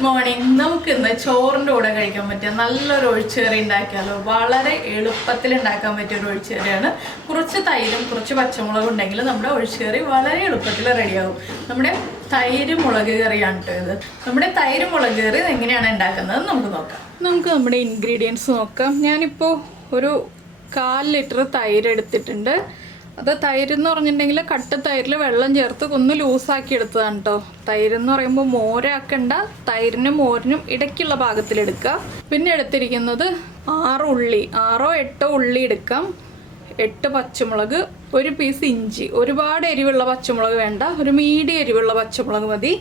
Good morning. നമുക്കിന്ന് ചോറിൻ്റെ കൂടെ കഴിക്കാൻ പറ്റിയ നല്ലൊരു ഒഴിച്ചുകറി ഉണ്ടാക്കിയാലോ. വളരെ എളുപ്പത്തിൽ ഉണ്ടാക്കാൻ പറ്റിയ ഒരു ഒഴിച്ചുകറിയാണ്. കുറച്ച് തൈരും കുറച്ച് പച്ചമുളകും ഉണ്ടെങ്കിൽ നമ്മുടെ ഒഴിച്ചുകറി വളരെ എളുപ്പത്തിൽ റെഡിയാകും. നമ്മുടെ തൈര് മുളക് കറിയാണ് കേട്ടോ ഇത്. നമ്മുടെ തൈര് മുളക് കറി എങ്ങനെയാണ് ഉണ്ടാക്കുന്നത് നമുക്ക് നോക്കാം. നമുക്ക് നമ്മുടെ ഇൻഗ്രീഡിയൻസ് നോക്കാം. ഞാനിപ്പോൾ ഒരു 1/4 ലിറ്റർ തൈര് എടുത്തിട്ടുണ്ട്. അത് തൈരെന്ന് പറഞ്ഞിട്ടുണ്ടെങ്കിൽ കട്ട തൈരിൽ വെള്ളം ചേർത്ത് ഒന്ന് ലൂസാക്കി എടുത്തതാണ് കേട്ടോ. തൈരെന്ന് പറയുമ്പോൾ മോരാക്കണ്ട, തൈരിനും മോരിനും ഇടയ്ക്കുള്ള പാകത്തിലെടുക്കുക. പിന്നെ എടുത്തിരിക്കുന്നത് 6 ഉള്ളി, 6 8 ഉള്ളി എടുക്കാം, 8 പച്ചമുളക്, 1 പീസ് ഇഞ്ചി. ഒരുപാട് എരിവുള്ള പച്ചമുളക് വേണ്ട, ഒരു മീഡിയം എരിവുള്ള പച്ചമുളക് മതി.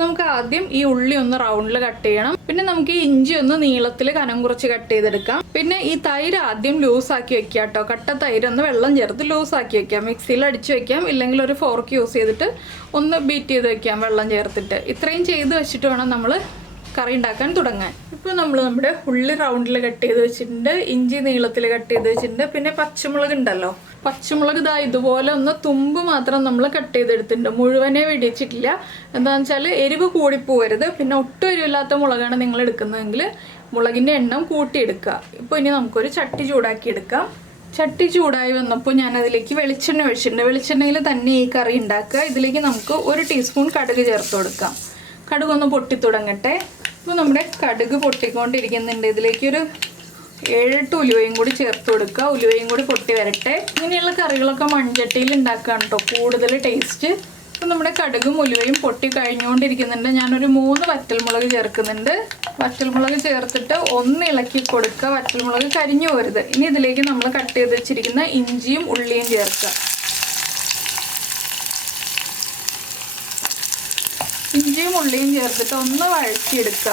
നമുക്ക് ആദ്യം ഈ ഉള്ളി ഒന്ന് റൗണ്ടിൽ കട്ട് ചെയ്യണം. പിന്നെ നമുക്ക് ഈ ഇഞ്ചി ഒന്ന് നീളത്തിൽ കനം കുറച്ച് കട്ട് ചെയ്തെടുക്കാം. പിന്നെ ഈ തൈര് ആദ്യം ലൂസാക്കി വെക്കാം കേട്ടോ. കട്ട തൈര് ഒന്ന് വെള്ളം ചേർത്ത് ലൂസാക്കി വെക്കാം. മിക്സിയിൽ അടിച്ച് വെക്കാം, ഇല്ലെങ്കിൽ ഒരു ഫോർക്ക് യൂസ് ചെയ്തിട്ട് ഒന്ന് ബീറ്റ് ചെയ്ത് വെക്കാം വെള്ളം ചേർത്തിട്ട്. ഇത്രയും ചെയ്ത് വെച്ചിട്ട് വേണം നമ്മൾ കറി ഉണ്ടാക്കാൻ തുടങ്ങാൻ. ഇപ്പോൾ നമ്മൾ നമ്മുടെ ഉള്ളി റൗണ്ടിൽ കട്ട് ചെയ്ത് വെച്ചിട്ടുണ്ട്, ഇഞ്ചി നീളത്തിൽ കട്ട് ചെയ്ത് വെച്ചിട്ടുണ്ട്. പിന്നെ പച്ചമുളക് ഉണ്ടല്ലോ, പച്ചമുളക് ഇതാ ഇതുപോലെ ഒന്ന് തുമ്പ് മാത്രം നമ്മൾ കട്ട് ചെയ്തെടുത്തിട്ടുണ്ട്, മുഴുവനെ വെടിച്ചിട്ടില്ല. എന്താണെന്ന് വെച്ചാൽ എരിവ് കൂടിപ്പോവരുത്. പിന്നെ ഒട്ടും എരിവില്ലാത്ത മുളകാണ് നിങ്ങൾ എടുക്കുന്നതെങ്കിൽ മുളകിൻ്റെ എണ്ണം കൂട്ടിയെടുക്കുക. ഇപ്പോൾ ഇനി നമുക്കൊരു ചട്ടി ചൂടാക്കി എടുക്കാം. ചട്ടി ചൂടായി വന്നപ്പോൾ ഞാനതിലേക്ക് വെളിച്ചെണ്ണ ഒഴിച്ചിട്ടുണ്ട്. വെളിച്ചെണ്ണയിൽ തന്നെ ഈ കറി ഉണ്ടാക്കുക. ഇതിലേക്ക് നമുക്ക് 1 ടീസ്പൂൺ കടുക് ചേർത്ത് കൊടുക്കാം. കടുക് ഒന്ന് പൊട്ടി തുടങ്ങട്ടെ. ഇപ്പോൾ നമ്മുടെ കടുക് പൊട്ടിക്കൊണ്ടിരിക്കുന്നുണ്ട്. ഇതിലേക്കൊരു 7-8 ഉലുവയും കൂടി ചേർത്ത് കൊടുക്കുക. ഉലുവയും കൂടി പൊട്ടി വരട്ടെ. ഇങ്ങനെയുള്ള കറികളൊക്കെ മൺചട്ടിയിൽ ഉണ്ടാക്കുകയാണ് കേട്ടോ കൂടുതൽ ടേസ്റ്റ്. അപ്പോൾ നമ്മുടെ കടുകും ഉലുവയും പൊട്ടി കഴിഞ്ഞുകൊണ്ടിരിക്കുന്നുണ്ട്. ഞാനൊരു 3 വറ്റൽമുളക് ചേർക്കുന്നുണ്ട്. വറ്റൽമുളക് ചേർത്തിട്ട് ഒന്ന് ഇളക്കി കൊടുക്കുക. വറ്റൽമുളക് കരിഞ്ഞു പോരുത്. ഇനി ഇതിലേക്ക് നമ്മൾ കട്ട് ചെയ്ത് വെച്ചിരിക്കുന്ന ഇഞ്ചിയും ഉള്ളിയും ചേർക്കുക. ഇഞ്ചിയും ഉള്ളിയും ചേർത്തിട്ട് ഒന്ന് വഴറ്റിയെടുക്കുക.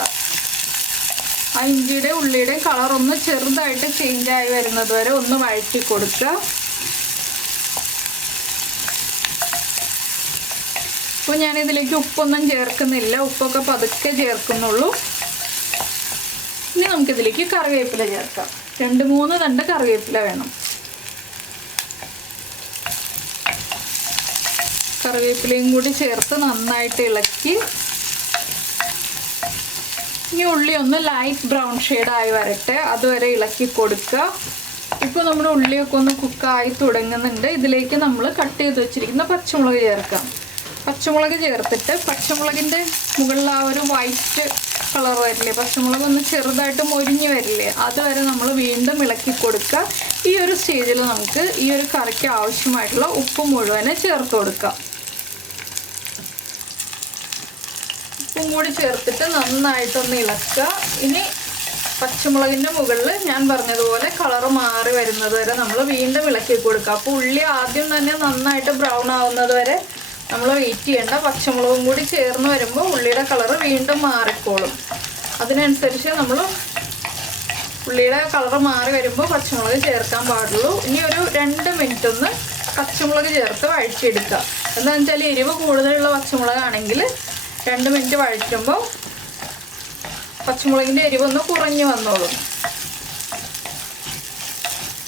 ആ ഇഞ്ചിയുടെ ഉള്ളിയുടെ കളർ ഒന്ന് ചെറുതായിട്ട് ചേഞ്ചായി വരുന്നത് വരെ ഒന്ന് വഴറ്റി കൊടുക്കുക. ഇപ്പോൾ ഞാനിതിലേക്ക് ഉപ്പൊന്നും ചേർക്കുന്നില്ല, ഉപ്പൊക്കെ പതുക്കെ ചേർക്കുന്നുള്ളൂ. ഇനി നമുക്കിതിലേക്ക് കറിവേപ്പില ചേർക്കാം. 2-3 തണ്ട് കറിവേപ്പില വേണം. കറിവേപ്പിലയും കൂടി ചേർത്ത് നന്നായിട്ട് ഇളക്കി ഇനി ഉള്ളി ഒന്ന് ലൈറ്റ് ബ്രൗൺ ഷെയ്ഡായി വരട്ടെ, അതുവരെ ഇളക്കി കൊടുക്കുക. ഇപ്പോൾ നമ്മുടെ ഉള്ളിയൊക്കെ ഒന്ന് കുക്കായി തുടങ്ങുന്നുണ്ട്. ഇതിലേക്ക് നമ്മൾ കട്ട് ചെയ്ത് വെച്ചിരിക്കുന്ന പച്ചമുളക് ചേർക്കാം. പച്ചമുളക് ചേർത്തിട്ട് പച്ചമുളകിൻ്റെ മുകളിൽ ആ ഒരു വൈറ്റ് കളർ വരില്ലേ, പച്ചമുളക് ഒന്ന് ചെറുതായിട്ട് മൊരിഞ്ഞ് വരില്ലേ, അതുവരെ നമ്മൾ വീണ്ടും ഇളക്കി കൊടുക്കുക. ഈ ഒരു സ്റ്റേജിൽ നമുക്ക് ഈ ഒരു കറിക്ക് ആവശ്യമായിട്ടുള്ള ഉപ്പ് മുഴുവനെ ചേർത്ത് കൊടുക്കാം. ഉപ്പും കൂടി ചേർത്തിട്ട് നന്നായിട്ടൊന്ന് ഇളക്കുക. ഇനി പച്ചമുളകിൻ്റെ മുകളിൽ ഞാൻ പറഞ്ഞതുപോലെ കളറ് മാറി വരുന്നത് വരെ നമ്മൾ വീണ്ടും ഇളക്കി കൊടുക്കുക. അപ്പോൾ ഉള്ളി ആദ്യം തന്നെ നന്നായിട്ട് ബ്രൗൺ ആവുന്നത് വരെ നമ്മൾ വെയിറ്റ് ചെയ്യേണ്ട. പച്ചമുളകും കൂടി ചേർന്ന് വരുമ്പോൾ ഉള്ളിയുടെ കളറ് വീണ്ടും മാറിക്കോളും. അതിനനുസരിച്ച് നമ്മൾ ഉള്ളിയുടെ കളറ് മാറി വരുമ്പോൾ പച്ചമുളക് ചേർക്കാൻ പാടുള്ളൂ. ഇനി ഒരു 2 മിനിറ്റ് ഒന്ന് പച്ചമുളക് ചേർത്ത് വഴറ്റിയെടുക്കുക. എന്താണെന്ന് വെച്ചാൽ എരിവ് കൂടുതലുള്ള പച്ചമുളകാണെങ്കിൽ 2 മിനിറ്റ് വഴറ്റുമ്പോൾ പച്ചമുളകിൻ്റെ എരിവൊന്ന് കുറഞ്ഞു വന്നോളും.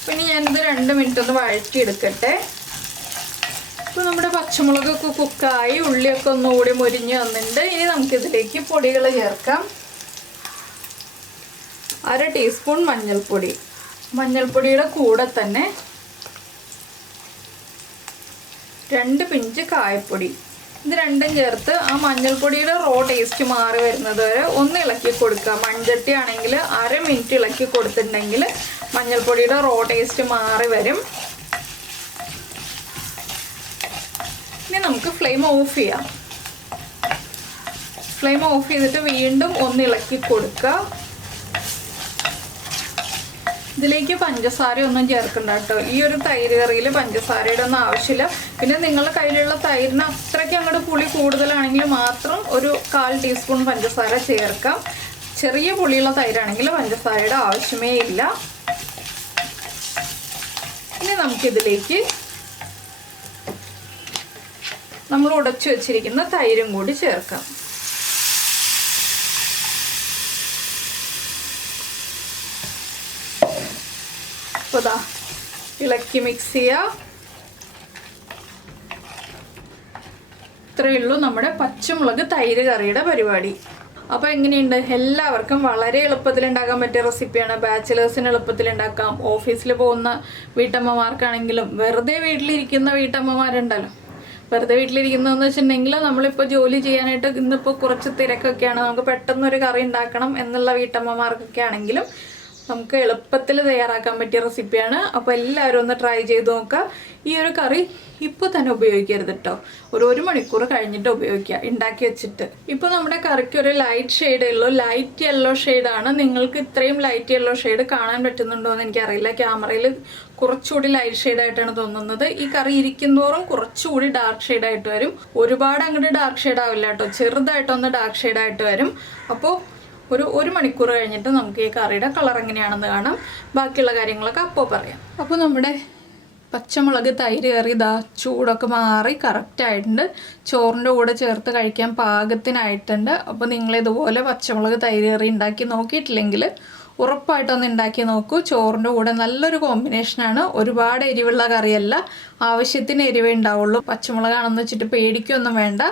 പിന്നെ ഞാനിത് 2 മിനിറ്റ് ഒന്ന് വഴറ്റിയെടുക്കട്ടെ. ഇപ്പോൾ നമ്മുടെ പച്ചമുളകൊക്കെ കുക്കായി ഉള്ളിയൊക്കെ ഒന്നുകൂടി മൊരിഞ്ഞ് വന്നിട്ടുണ്ട്. ഇനി നമുക്കിതിലേക്ക് പൊടികൾ ചേർക്കാം. 1/2 ടീസ്പൂൺ മഞ്ഞൾപ്പൊടി. മഞ്ഞൾപ്പൊടിയുടെ കൂടെ തന്നെ 2 പിഞ്ച് കായപ്പൊടി. ഇത് രണ്ടും ചേർത്ത് ആ മഞ്ഞൾപ്പൊടിയുടെ റോ ടേസ്റ്റ് മാറി വരുന്നത് വരെ ഒന്ന് ഇളക്കി കൊടുക്കുക. മൺചട്ടി ആണെങ്കിൽ 1/2 മിനിറ്റ് ഇളക്കി കൊടുത്തിട്ടുണ്ടെങ്കിൽ മഞ്ഞൾപ്പൊടിയുടെ റോ ടേസ്റ്റ് മാറി വരും. ഇനി നമുക്ക് ഫ്ലെയിം ഓഫ് ചെയ്യാം. ഫ്ലെയിം ഓഫ് ചെയ്തിട്ട് വീണ്ടും ഒന്ന് ഇളക്കി കൊടുക്കുക. ഇതിലേക്ക് പഞ്ചസാര ഒന്നും ചേർക്കണ്ട കേട്ടോ. ഈ ഒരു തൈര് കറിയിൽ പഞ്ചസാരയുടെ ഒന്നും ആവശ്യമില്ല. പിന്നെ നിങ്ങളുടെ കയ്യിലുള്ള തൈരിന് അത്രയ്ക്ക് അങ്ങോട്ട് പുളി കൂടുതലാണെങ്കിൽ മാത്രം ഒരു 1/4 ടീസ്പൂൺ പഞ്ചസാര ചേർക്കാം. ചെറിയ പുളിയുള്ള തൈരാണെങ്കിൽ പഞ്ചസാരയുടെ ആവശ്യമേ ഇല്ല. ഇനി നമുക്കിതിലേക്ക് നമ്മൾ ഉടച്ചു വെച്ചിരിക്കുന്ന തൈരും കൂടി ചേർക്കാം. അപ്പോൾ ദാ ഇളക്കി മിക്സ് ചെയ്യുക. ഇത്രയേ ഉള്ളൂ നമ്മുടെ പച്ചമുളക് തൈര് കറിയുടെ പരിപാടി. അപ്പോൾ എങ്ങനെയുണ്ട്? എല്ലാവർക്കും വളരെ എളുപ്പത്തിൽ ഉണ്ടാക്കാൻ പറ്റിയ റെസിപ്പിയാണ്. ബാച്ചിലേഴ്സിന് എളുപ്പത്തിൽ ഉണ്ടാക്കാം. ഓഫീസിൽ പോകുന്ന വീട്ടമ്മമാർക്കാണെങ്കിലും വെറുതെ വീട്ടിലിരിക്കുന്ന വീട്ടമ്മമാരുണ്ടല്ലോ, വെറുതെ വീട്ടിലിരിക്കുന്നതെന്ന് വെച്ചിട്ടുണ്ടെങ്കിൽ നമ്മളിപ്പോൾ ജോലി ചെയ്യാനായിട്ട് ഇന്നിപ്പോൾ കുറച്ച് തിരക്കൊക്കെയാണ്, നമുക്ക് പെട്ടെന്നൊരു കറി ഉണ്ടാക്കണം എന്നുള്ള വീട്ടമ്മമാർക്കൊക്കെ ആണെങ്കിലും നമുക്ക് എളുപ്പത്തിൽ തയ്യാറാക്കാൻ പറ്റിയ റെസിപ്പിയാണ്. അപ്പോൾ എല്ലാവരും ഒന്ന് ട്രൈ ചെയ്ത് നോക്കുക. ഈ ഒരു കറി ഇപ്പോൾ തന്നെ ഉപയോഗിക്കരുത് കേട്ടോ, ഒരു മണിക്കൂർ കഴിഞ്ഞിട്ട് ഉപയോഗിക്കുക ഉണ്ടാക്കി വെച്ചിട്ട്. ഇപ്പോൾ നമ്മുടെ കറിക്ക് ഒരു ലൈറ്റ് ഷെയ്ഡേ ഉള്ളൂ, ലൈറ്റ് യെല്ലോ ഷെയ്ഡാണ്. നിങ്ങൾക്ക് ഇത്രയും ലൈറ്റ് യെല്ലോ ഷെയ്ഡ് കാണാൻ പറ്റുന്നുണ്ടോ എന്ന് എനിക്കറിയില്ല. ക്യാമറയിൽ കുറച്ചുകൂടി ലൈറ്റ് ഷെയ്ഡായിട്ടാണ് തോന്നുന്നത്. ഈ കറി ഇരിക്കുന്തോറും കുറച്ചുകൂടി ഡാർക്ക് ഷെയ്ഡായിട്ട് വരും. ഒരുപാട് അങ്ങോട്ട് ഡാർക്ക് ഷെയ്ഡ് ആവില്ല കേട്ടോ, ചെറുതായിട്ടൊന്ന് ഡാർക്ക് ഷെയ്ഡായിട്ട് വരും. അപ്പോൾ ഒരു മണിക്കൂർ കഴിഞ്ഞിട്ട് നമുക്ക് ഈ കറിയുടെ കളർ എങ്ങനെയാണെന്ന് കാണാം. ബാക്കിയുള്ള കാര്യങ്ങളൊക്കെ അപ്പോൾ പറയാം. അപ്പോൾ നമ്മുടെ പച്ചമുളക് തൈര് കറി ഇതാ ചൂടൊക്കെ മാറി കറക്റ്റായിട്ടുണ്ട്. ചോറിൻ്റെ കൂടെ ചേർത്ത് കഴിക്കാൻ പാകത്തിനായിട്ടുണ്ട്. അപ്പോൾ നിങ്ങളിതുപോലെ പച്ചമുളക് തൈര് കറി ഉണ്ടാക്കി നോക്കിയിട്ടില്ലെങ്കിൽ ഉറപ്പായിട്ടൊന്ന് ഉണ്ടാക്കി നോക്കൂ. ചോറിൻ്റെ കൂടെ നല്ലൊരു കോമ്പിനേഷനാണ്. ഒരുപാട് എരിവുള്ള കറിയല്ല, ആവശ്യത്തിന് എരിവേ ഉണ്ടാവുള്ളൂ. പച്ചമുളകാണെന്ന് വെച്ചിട്ട് പേടിക്കൊന്നും വേണ്ട.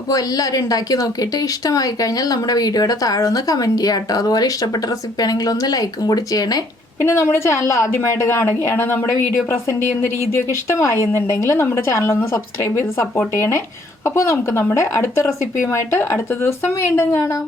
അപ്പോൾ എല്ലാവരും ഉണ്ടാക്കി നോക്കിയിട്ട് ഇഷ്ടമായി കഴിഞ്ഞാൽ നമ്മുടെ വീഡിയോയുടെ താഴെ ഒന്ന് കമൻറ്റ് ചെയ്യാം കേട്ടോ. അതുപോലെ ഇഷ്ടപ്പെട്ട റെസിപ്പി ആണെങ്കിൽ ഒന്ന് ലൈക്കും കൂടി ചെയ്യണേ. പിന്നെ നമ്മുടെ ചാനൽ ആദ്യമായിട്ട് കാണുകയാണ്, നമ്മുടെ വീഡിയോ പ്രസൻറ്റ് ചെയ്യുന്ന രീതിയൊക്കെ ഇഷ്ടമായി എന്നുണ്ടെങ്കിൽ നമ്മുടെ ചാനലൊന്ന് സബ്സ്ക്രൈബ് ചെയ്ത് സപ്പോർട്ട് ചെയ്യണേ. അപ്പോൾ നമുക്ക് നമ്മുടെ അടുത്ത റെസിപ്പിയുമായിട്ട് അടുത്ത ദിവസം വീണ്ടും കാണാം.